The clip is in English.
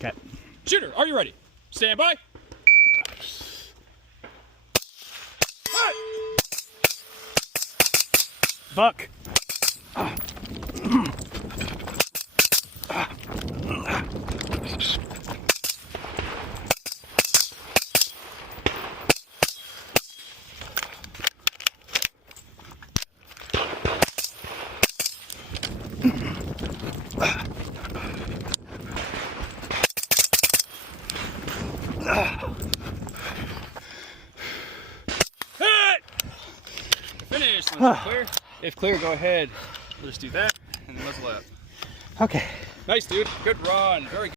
Okay. Shooter, are you ready? Stand by. Fuck. Finish. Let's clear. If clear, go ahead. Let's do that and then muzzle up. Okay. Nice, dude. Good run. Very good.